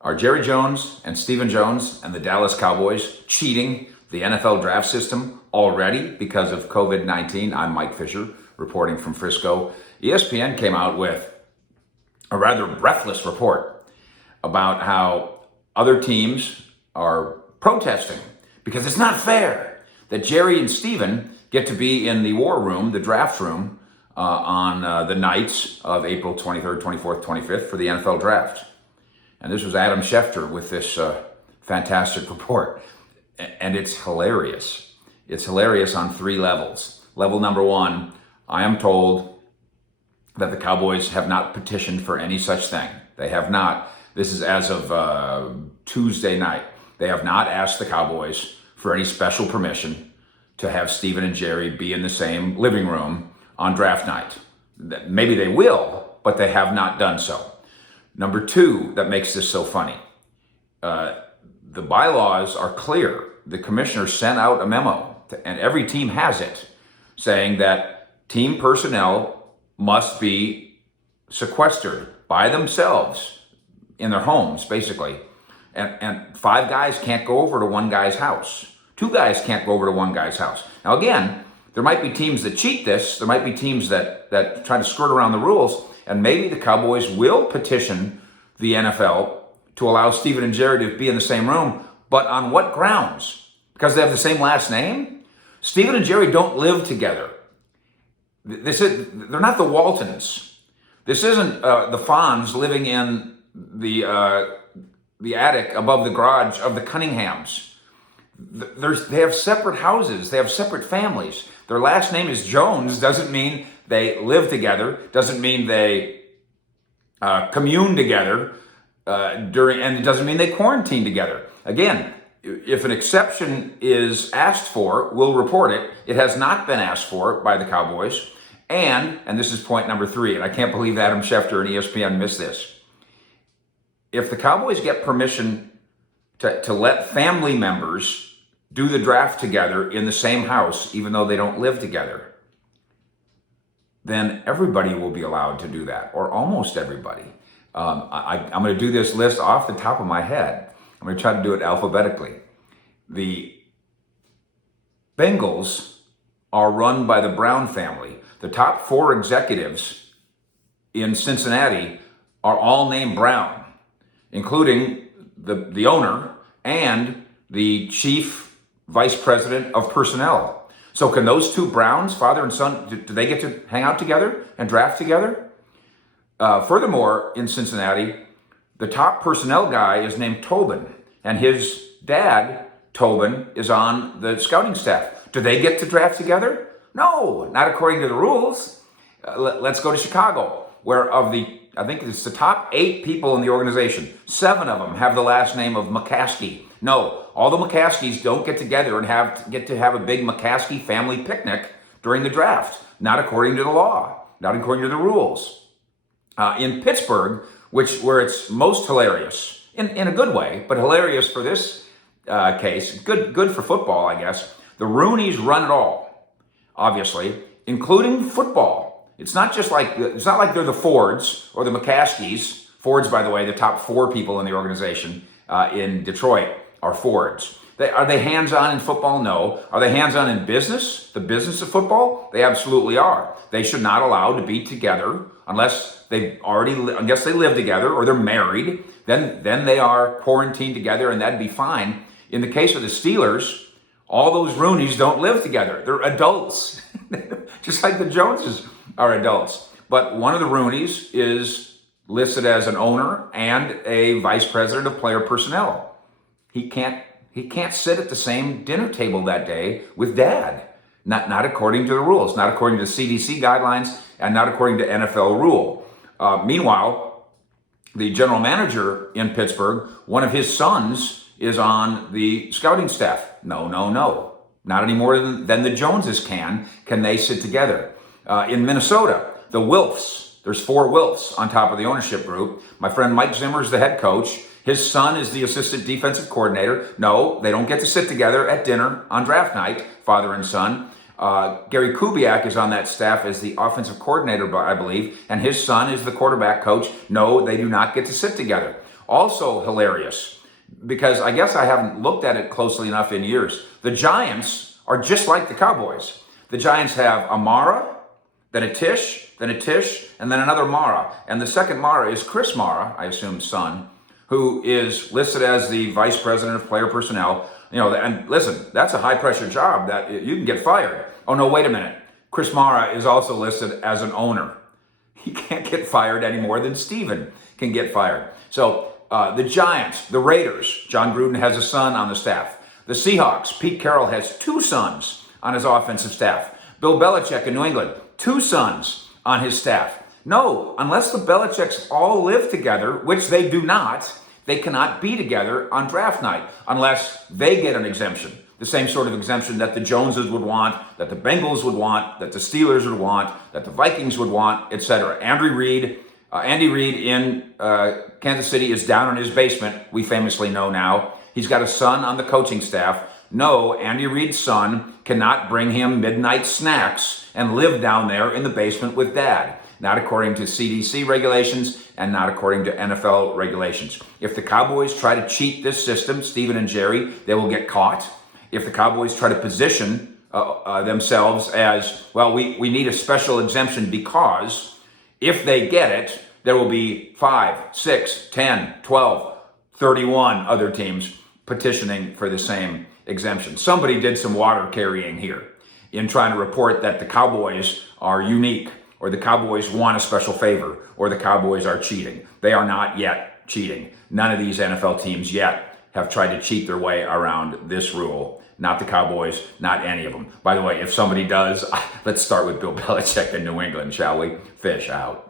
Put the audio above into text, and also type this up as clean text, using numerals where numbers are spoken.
Are Jerry Jones and Stephen Jones and the Dallas Cowboys cheating the NFL draft system already because of COVID-19? I'm Mike Fisher, reporting from Frisco. ESPN came out with a rather breathless report about how other teams are protesting because it's not fair that Jerry and Stephen get to be in the war room, the draft room, on the nights of April 23rd, 24th, 25th for the NFL draft. And this was Adam Schefter with this fantastic report. And it's hilarious. It's hilarious on three levels. Level number one, I am told that the Cowboys have not petitioned for any such thing. They have not. This is as of Tuesday night. They have not asked the Cowboys for any special permission to have Stephen and Jerry be in the same living room on draft night. Maybe they will, but they have not done so. Number two, that makes this so funny. The bylaws are clear. The commissioner sent out a memo, and every team has it, saying that team personnel must be sequestered by themselves in their homes, basically. And five guys can't go over to one guy's house. Two guys can't go over to one guy's house. Now, again, there might be teams that cheat this. There might be teams that try to skirt around the rules. And maybe the Cowboys will petition the NFL to allow Stephen and Jerry to be in the same room. But on what grounds? Because they have the same last name? Stephen and Jerry don't live together. They're not the Waltons. This isn't the Fonz living in the attic above the garage of the Cunninghams. They have separate houses. They have separate families. Their last name is Jones. Doesn't mean they live together. Doesn't mean they commune together and it doesn't mean they quarantine together. Again, if an exception is asked for, we'll report it. It has not been asked for by the Cowboys. And this is point number three, and I can't believe Adam Schefter and ESPN missed this. If the Cowboys get permission to let family members do the draft together in the same house, even though they don't live together, then everybody will be allowed to do that, or almost everybody. I'm going to do this list off the top of my head. I'm going to try to do it alphabetically. The Bengals are run by the Brown family. The top four executives in Cincinnati are all named Brown, including the owner and the chief vice president of personnel. So can those two Browns, father and son, do they get to hang out together and draft together? Furthermore, in Cincinnati, the top personnel guy is named Tobin, and his dad, Tobin, is on the scouting staff. Do they get to draft together? No, not according to the rules. Let's go to Chicago, where I think it's the top 8 people in the organization, 7 of them have the last name of McCaskey. No, all the McCaskies don't get together and get to have a big McCaskey family picnic during the draft. Not according to the law, not according to the rules. In Pittsburgh, where it's most hilarious, in a good way, but hilarious for this case, good for football, I guess. The Rooneys run it all, obviously, including football. It's not like they're the Fords or the McCaskies. Fords, by the way, the top 4 people in the organization in Detroit are Fords. Are they hands-on in football? No. Are they hands-on in business? The business of football? They absolutely are. They should not allow to be together unless they live together or they're married. Then they are quarantined together, and that'd be fine. In the case of the Steelers, all those Rooneys don't live together. They're adults, just like the Joneses are adults. But one of the Rooneys is listed as an owner and a vice president of player personnel. He can't sit at the same dinner table that day with dad. Not according to the rules, not according to CDC guidelines, and not according to NFL rule. Meanwhile, the general manager in Pittsburgh, one of his sons is on the scouting staff. No. Not any more than the Joneses can they sit together. In Minnesota, the Wilfs, there's 4 Wilfs on top of the ownership group. My friend Mike Zimmer is the head coach. His son is the assistant defensive coordinator. No, they don't get to sit together at dinner on draft night, father and son. Gary Kubiak is on that staff as the offensive coordinator, I believe, and his son is the quarterback coach. No, they do not get to sit together. Also hilarious, because I guess I haven't looked at it closely enough in years. The Giants are just like the Cowboys. The Giants have a Mara, then a Tish, and then another Mara. And the second Mara is Chris Mara, I assume son, who is listed as the vice president of player personnel. And listen, that's a high pressure job that you can get fired. Oh no, wait a minute. Chris Mara is also listed as an owner. He can't get fired any more than Steven can get fired. So the Giants, the Raiders, John Gruden has a son on the staff. The Seahawks, Pete Carroll has 2 sons on his offensive staff. Bill Belichick in New England, 2 sons on his staff. No, unless the Belichicks all live together, which they do not, they cannot be together on draft night unless they get an exemption. The same sort of exemption that the Joneses would want, that the Bengals would want, that the Steelers would want, that the Vikings would want, etc. Andy Reid in Kansas City is down in his basement, we famously know now. He's got a son on the coaching staff. No, Andy Reid's son cannot bring him midnight snacks and live down there in the basement with dad. Not according to CDC regulations and not according to NFL regulations. If the Cowboys try to cheat this system, Stephen and Jerry, they will get caught. If the Cowboys try to position themselves as, well, we need a special exemption because if they get it, there will be 5, 6, 10, 12, 31 other teams petitioning for the same exemption. Somebody did some water carrying here in trying to report that the Cowboys are unique, or the Cowboys want a special favor, or the Cowboys are cheating. They are not yet cheating. None of these NFL teams yet have tried to cheat their way around this rule. Not the Cowboys, not any of them. By the way, if somebody does, let's start with Bill Belichick in New England, shall we? Fish out.